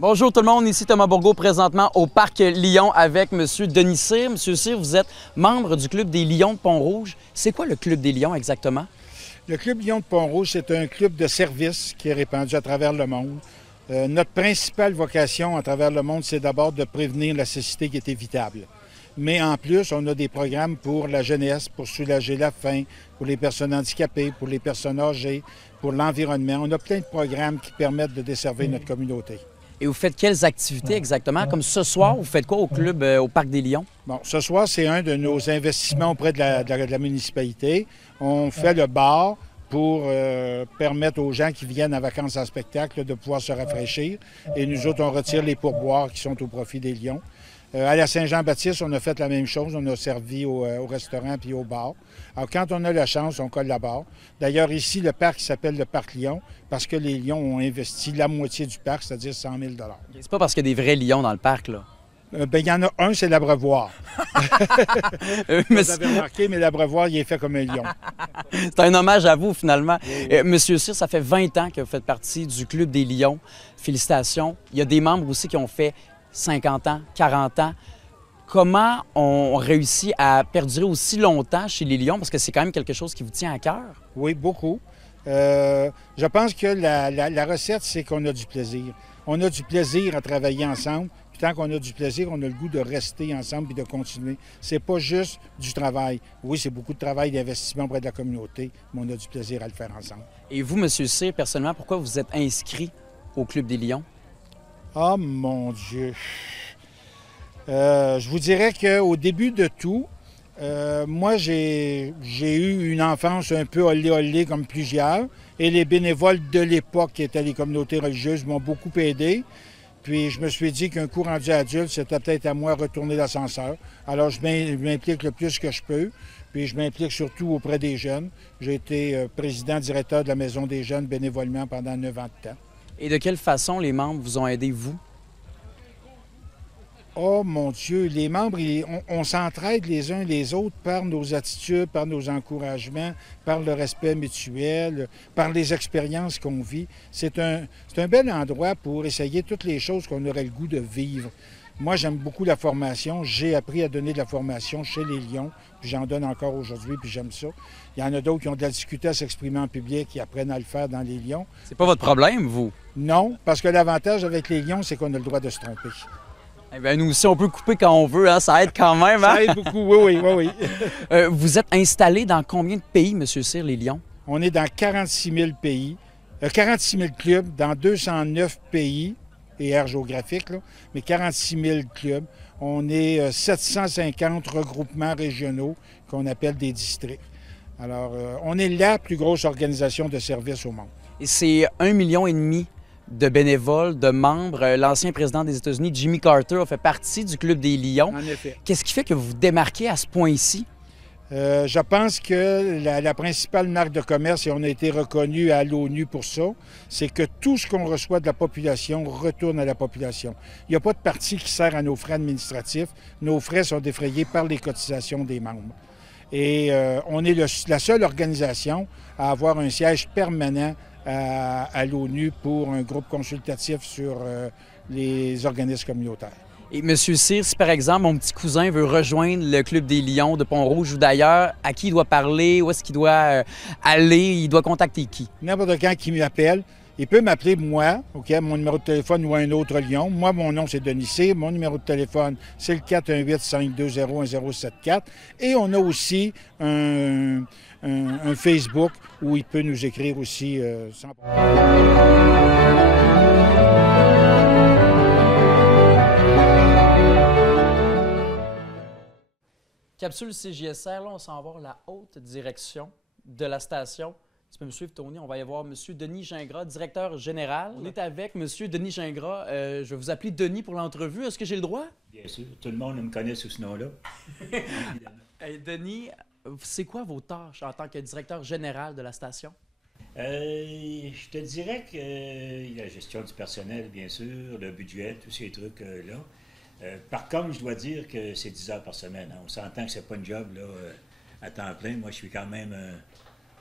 Bonjour tout le monde, ici Thomas Bourgault, présentement au Parc Lyon avec M. Denis Cyr. M. Cyr, vous êtes membre du Club des Lions de Pont-Rouge. C'est quoi le Club des Lions exactement? Le Club Lions de Pont-Rouge, c'est un club de service qui est répandu à travers le monde. Notre principale vocation à travers le monde, c'est d'abord de prévenir la cécité qui est évitable. Mais en plus, on a des programmes pour la jeunesse, pour soulager la faim, pour les personnes handicapées, pour les personnes âgées, pour l'environnement. On a plein de programmes qui permettent de desservir notre communauté. Et vous faites quelles activités exactement? Comme ce soir, vous faites quoi au club, au Parc des Lions? Bon, ce soir, c'est un de nos investissements auprès de la municipalité. On fait le bar pour permettre aux gens qui viennent en vacances en spectacle de pouvoir se rafraîchir. Et nous autres, on retire les pourboires qui sont au profit des Lions. À la Saint-Jean-Baptiste, on a fait la même chose. On a servi au restaurant puis au bar. Alors, quand on a la chance, on collabore. D'ailleurs, ici, le parc s'appelle le Parc Lyon parce que les Lions ont investi la moitié du parc, c'est-à-dire 100 000 C'est pas parce qu'il y a des vrais lions dans le parc, là? Il y en a un, c'est l'abreuvoir. Vous avez remarqué, mais l'abreuvoir, il est fait comme un lion. C'est un hommage à vous, finalement. Oui. Monsieur Cyr, ça fait 20 ans que vous faites partie du Club des Lions. Félicitations. Il y a des membres aussi qui ont fait 50 ans, 40 ans. Comment on réussit à perdurer aussi longtemps chez les Lions? Parce que c'est quand même quelque chose qui vous tient à cœur. Oui, beaucoup. Je pense que la recette, c'est qu'on a du plaisir. On a du plaisir à travailler ensemble. Puis tant qu'on a du plaisir, on a le goût de rester ensemble et de continuer. C'est pas juste du travail. Oui, c'est beaucoup de travail d'investissement auprès de la communauté, mais on a du plaisir à le faire ensemble. Et vous, Monsieur Cyr, personnellement, pourquoi vous êtes inscrit au Club des Lions? Ah, mon Dieu! Je vous dirais qu'au début de tout, moi, j'ai eu une enfance un peu olé-olé comme plusieurs. Et les bénévoles de l'époque, qui étaient les communautés religieuses, m'ont beaucoup aidé. Puis je me suis dit qu'un coup rendu adulte, c'était peut-être à moi de retourner l'ascenseur. Alors, je m'implique le plus que je peux. Puis je m'implique surtout auprès des jeunes. J'ai été président-directeur de la Maison des jeunes bénévolement pendant 9 ans de temps. Et de quelle façon les membres vous ont aidé, vous? Oh mon Dieu, les membres, on s'entraide les uns les autres par nos attitudes, par nos encouragements, par le respect mutuel, par les expériences qu'on vit. C'est un bel endroit pour essayer toutes les choses qu'on aurait le goût de vivre. Moi, j'aime beaucoup la formation. J'ai appris à donner de la formation chez les Lions, puis j'en donne encore aujourd'hui, puis j'aime ça. Il y en a d'autres qui ont de la difficulté à s'exprimer en public, qui apprennent à le faire dans les Lions. C'est pas votre problème, vous? Non, parce que l'avantage avec les Lions, c'est qu'on a le droit de se tromper. Eh bien, nous aussi, on peut couper quand on veut, hein? Ça aide quand même. Hein? Ça aide beaucoup, oui. Vous êtes installé dans combien de pays, M. Cyr, les Lions? On est dans 46 000 pays, 46 000 clubs dans 209 pays et aires géographiques, là, mais 46 000 clubs. On est 750 regroupements régionaux qu'on appelle des districts. Alors, on est la plus grosse organisation de services au monde. Et c'est 1,5 million de bénévoles, de membres. L'ancien président des États-Unis, Jimmy Carter, a fait partie du Club des Lions. En effet. Qu'est-ce qui fait que vous vous démarquez à ce point-ci? Je pense que la principale marque de commerce, et on a été reconnu à l'ONU pour ça, c'est que tout ce qu'on reçoit de la population retourne à la population. Il n'y a pas de partie qui sert à nos frais administratifs. Nos frais sont défrayés par les cotisations des membres. Et on est la seule organisation à avoir un siège permanent à l'ONU pour un groupe consultatif sur les organismes communautaires. Et M. Cyr, si par exemple mon petit cousin veut rejoindre le Club des Lions de Pont-Rouge ou d'ailleurs, à qui il doit parler, où est-ce qu'il doit aller, il doit contacter qui? N'importe quand qui m'appelle, il peut m'appeler moi, OK, mon numéro de téléphone ou un autre Lion. Moi, mon nom, c'est Denis Cyr. Mon numéro de téléphone, c'est le 418-520-1074. Et on a aussi un Facebook où il peut nous écrire aussi sans problème. Capsule CJSR, là, on s'en va vers la haute direction de la station. Tu peux me suivre, Tony. On va y avoir M. Denis Gingras, directeur général. On est avec M. Denis Gingras. Je vais vous appeler Denis pour l'entrevue. Est-ce que j'ai le droit? Bien sûr. Tout le monde me connaît sous ce nom-là. Hey, Denis, c'est quoi vos tâches en tant que directeur général de la station? Je te dirais que la gestion du personnel, bien sûr, le budget, tous ces trucs-là. Par contre, je dois dire que c'est 10 heures par semaine. Hein. On s'entend que c'est pas une job là, à temps plein. Moi, je suis quand même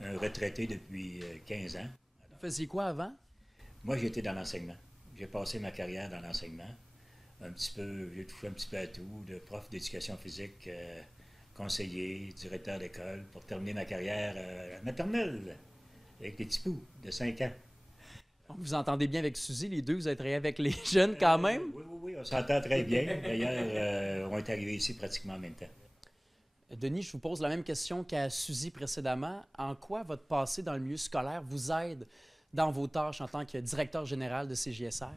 un retraité depuis 15 ans. Vous faisiez quoi avant? Moi, j'étais dans l'enseignement. j'ai passé ma carrière dans l'enseignement. Un petit peu, j'ai touché un petit peu à tout, de prof d'éducation physique, conseiller, directeur d'école, pour terminer ma carrière maternelle avec des petits poux de 5 ans. Vous entendez bien avec Suzy, les deux, vous êtes avec les jeunes quand même? Oui, on s'entend très bien. D'ailleurs, on est arrivés ici pratiquement en même temps. Denis, je vous pose la même question qu'à Suzy précédemment. En quoi votre passé dans le milieu scolaire vous aide dans vos tâches en tant que directeur général de CJSR?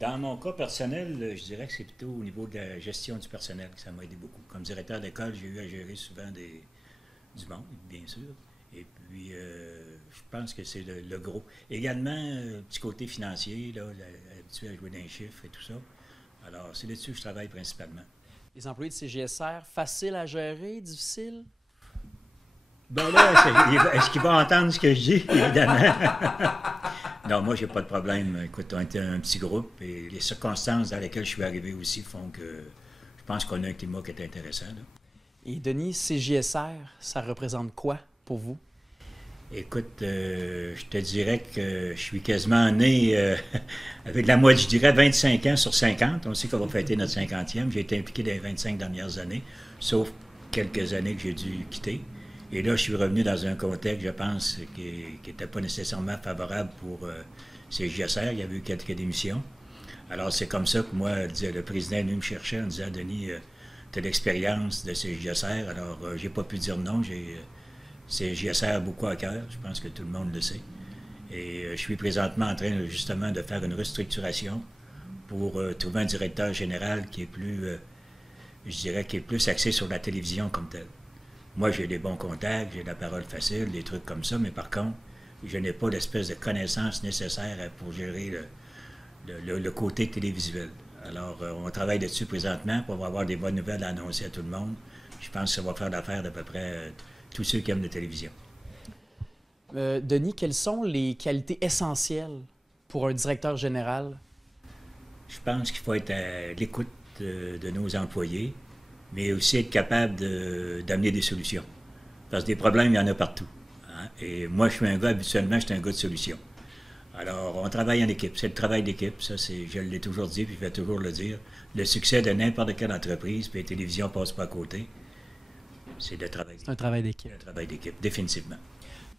Dans mon cas personnel, je dirais que c'est plutôt au niveau de la gestion du personnel que ça m'a aidé beaucoup. Comme directeur d'école, j'ai eu à gérer souvent du monde, bien sûr. Et puis, je pense que c'est le gros. Également, petit côté financier, là, habitué à jouer dans les chiffres et tout ça. Alors, c'est là-dessus que je travaille principalement. Les employés de CJSR, facile à gérer, difficile? Ben là, est-ce qu'il va entendre ce que je dis, évidemment? Non, moi, j'ai pas de problème. Écoute, on était un petit groupe et les circonstances dans lesquelles je suis arrivé aussi font que je pense qu'on a un climat qui est intéressant, là. Et Denis, CJSR, ça représente quoi pour vous? Écoute, je te dirais que je suis quasiment né avec la moitié, je dirais 25 ans sur 50. On sait qu'on va fêter notre 50e. J'ai été impliqué dans les 25 dernières années, sauf quelques années que j'ai dû quitter. Et là, je suis revenu dans un contexte, je pense, qui n'était pas nécessairement favorable pour CJSR. Il y avait eu quelques démissions. Alors, c'est comme ça que moi, le président est venu me chercher en disant, Denis, tu as l'expérience de CJSR. Alors, j'ai pas pu dire non. CJSR beaucoup à cœur, je pense que tout le monde le sait. Et je suis présentement en train justement de faire une restructuration pour trouver un directeur général qui est plus, je dirais, qui est plus axé sur la télévision comme telle. Moi, j'ai des bons contacts, j'ai de la parole facile, des trucs comme ça, mais par contre, je n'ai pas l'espèce de connaissances nécessaires pour gérer le côté télévisuel. Alors, on travaille dessus présentement pour avoir des bonnes nouvelles à annoncer à tout le monde. Je pense que ça va faire l'affaire d'à peu près tous ceux qui aiment la télévision. Denis, quelles sont les qualités essentielles pour un directeur général? Je pense qu'il faut être à l'écoute de nos employés, mais aussi être capable d'amener des solutions. Parce que des problèmes, il y en a partout. Hein? Et moi, habituellement, je suis un gars de solutions. Alors, on travaille en équipe. C'est le travail d'équipe. Ça, je l'ai toujours dit, puis je vais toujours le dire. Le succès de n'importe quelle entreprise, puis la télévision ne passe pas à côté. C'est le travail d'équipe. C'est un travail d'équipe. Un travail d'équipe, définitivement.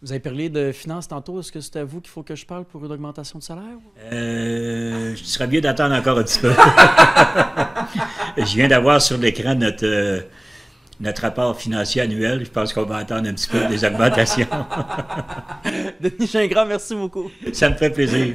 Vous avez parlé de finances tantôt. Est-ce que c'est à vous qu'il faut que je parle pour une augmentation de salaire? Je serais mieux d'attendre encore un petit peu. Je viens d'avoir sur l'écran notre rapport financier annuel. Je pense qu'on va attendre un petit peu des augmentations. Denis Gingras, merci beaucoup. Ça me fait plaisir.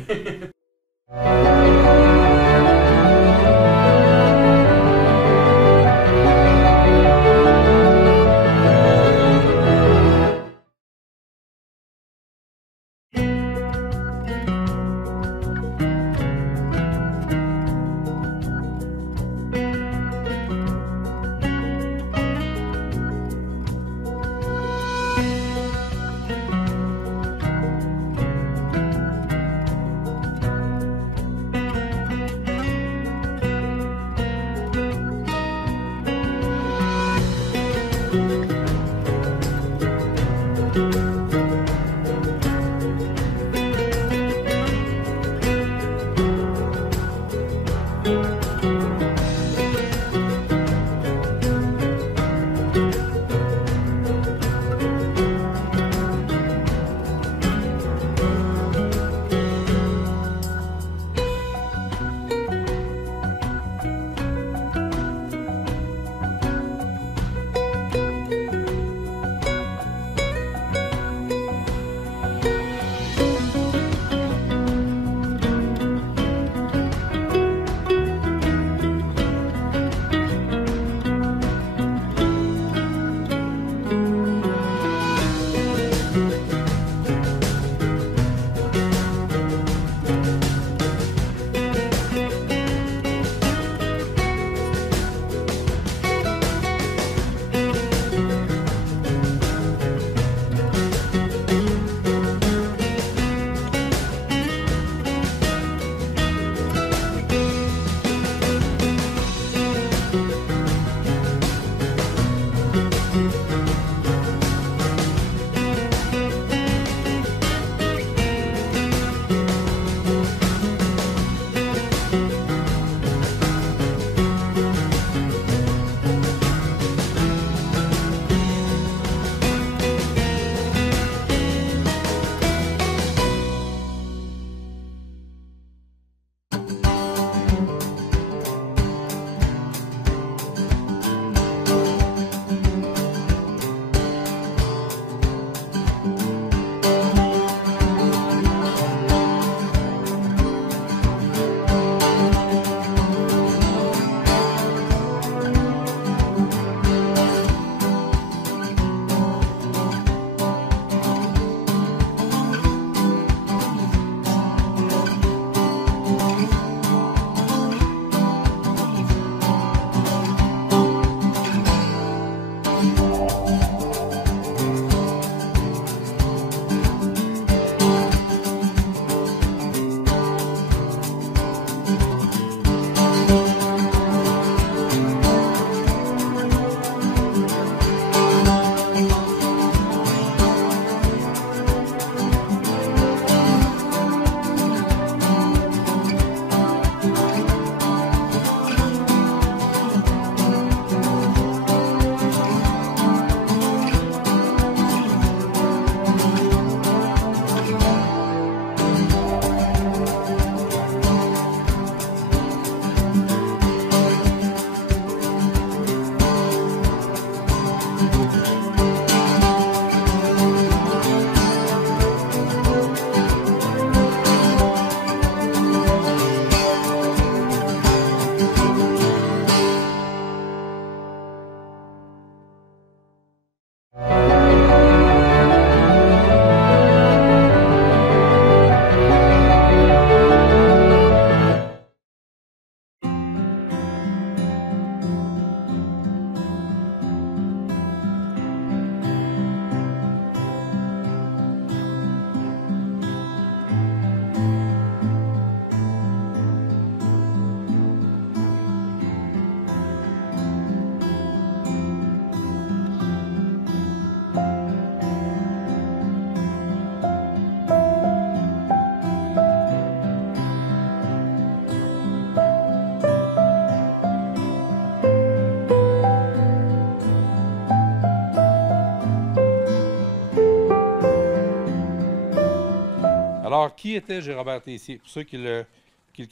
Alors, qui était J-Robert Tessier? Pour ceux qui le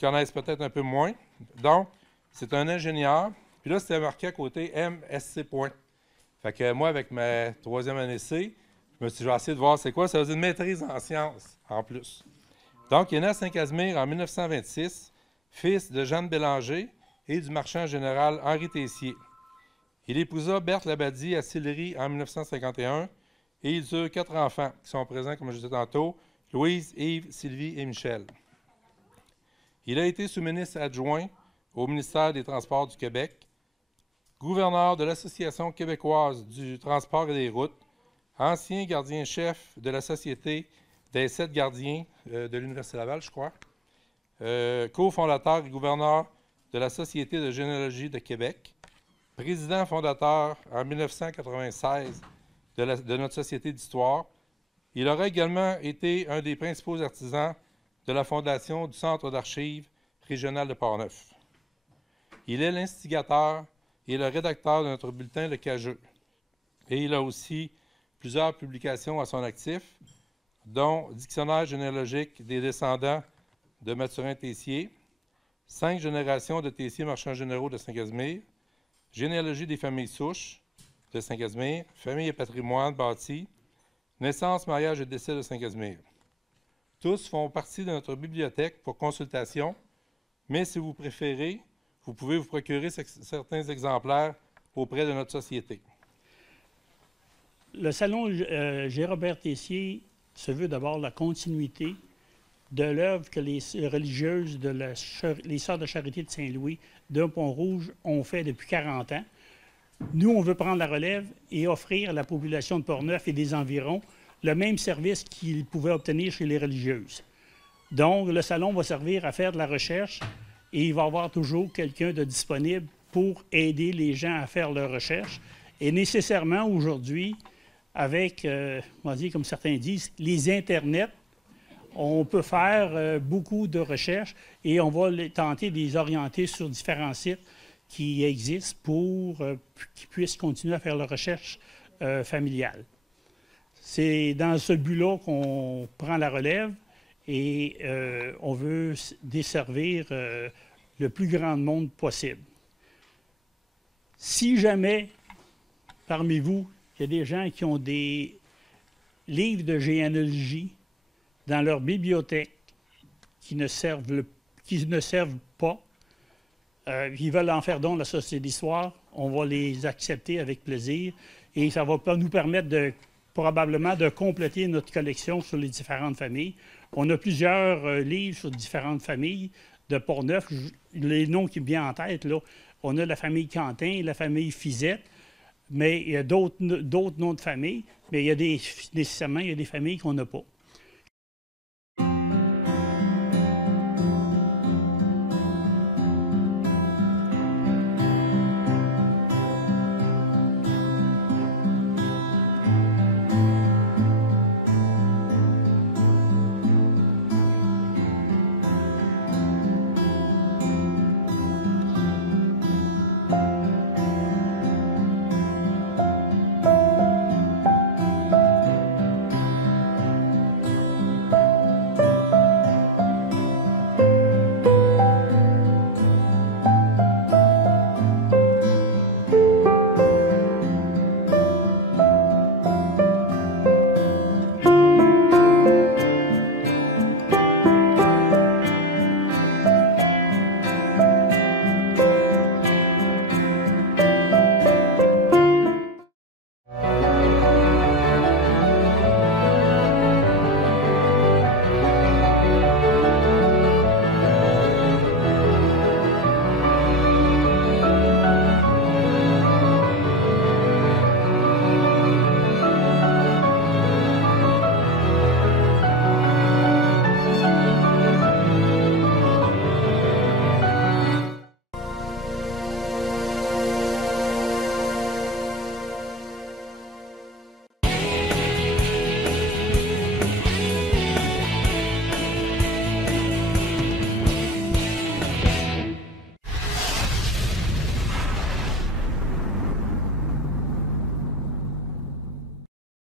connaissent peut-être un peu moins. Donc, c'est un ingénieur. Puis là, c'était marqué à côté MSC point. Fait que moi, avec ma 3e année C, je me suis dit, je vais essayer de voir c'est quoi. Ça veut dire une maîtrise en sciences, en plus. Donc, il est né à Saint-Casimir en 1926, fils de Jeanne Bélanger et du marchand général Henri Tessier. Il épousa Berthe Labadie à Sillery en 1951 et ils eurent 4 enfants qui sont présents, comme je disais tantôt, Louise, Yves, Sylvie et Michel. Il a été sous-ministre adjoint au ministère des Transports du Québec, gouverneur de l'Association québécoise du transport et des routes, ancien gardien-chef de la Société des 7 gardiens de l'Université Laval, je crois, cofondateur et gouverneur de la Société de généalogie de Québec, président fondateur en 1996 de notre Société d'histoire. Il aurait également été un des principaux artisans de la fondation du Centre d'archives régional de Portneuf. Il est l'instigateur et le rédacteur de notre bulletin Le Cageux. Et il a aussi plusieurs publications à son actif, dont Dictionnaire généalogique des descendants de Mathurin Tessier, 5 générations de Tessier marchands généraux de Saint-Casimir, Généalogie des familles souches de Saint-Casimir, Famille et patrimoine bâti, Naissance, mariage et décès de Saint-Casimir. Tous font partie de notre bibliothèque pour consultation, mais si vous préférez, vous pouvez vous procurer certains exemplaires auprès de notre société. Le salon J-Robert Tessier se veut d'abord la continuité de l'œuvre que les religieuses les Sœurs de Charité de Saint-Louis de Pont-Rouge ont fait depuis 40 ans. Nous, on veut prendre la relève et offrir à la population de Portneuf et des environs le même service qu'ils pouvaient obtenir chez les religieuses. Donc, le salon va servir à faire de la recherche et il va y avoir toujours quelqu'un de disponible pour aider les gens à faire leur recherche. Et nécessairement, aujourd'hui, avec, on va dire, comme certains disent, les Internets, on peut faire beaucoup de recherches et on va tenter de les orienter sur différents sites qui existent pour qu'ils puissent continuer à faire leur recherche familiale. C'est dans ce but-là qu'on prend la relève et on veut desservir le plus grand monde possible. Si jamais, parmi vous, il y a des gens qui ont des livres de généalogie dans leur bibliothèque qui ne servent pas, ils veulent en faire don à la Société d'histoire, on va les accepter avec plaisir et ça va nous permettre probablement de compléter notre collection sur les différentes familles. On a plusieurs livres sur différentes familles de Portneuf. Les noms qui me viennent en tête, là, on a la famille Quentin, la famille Fizette, mais il y a d'autres noms de famille, mais nécessairement, il y a des familles qu'on n'a pas.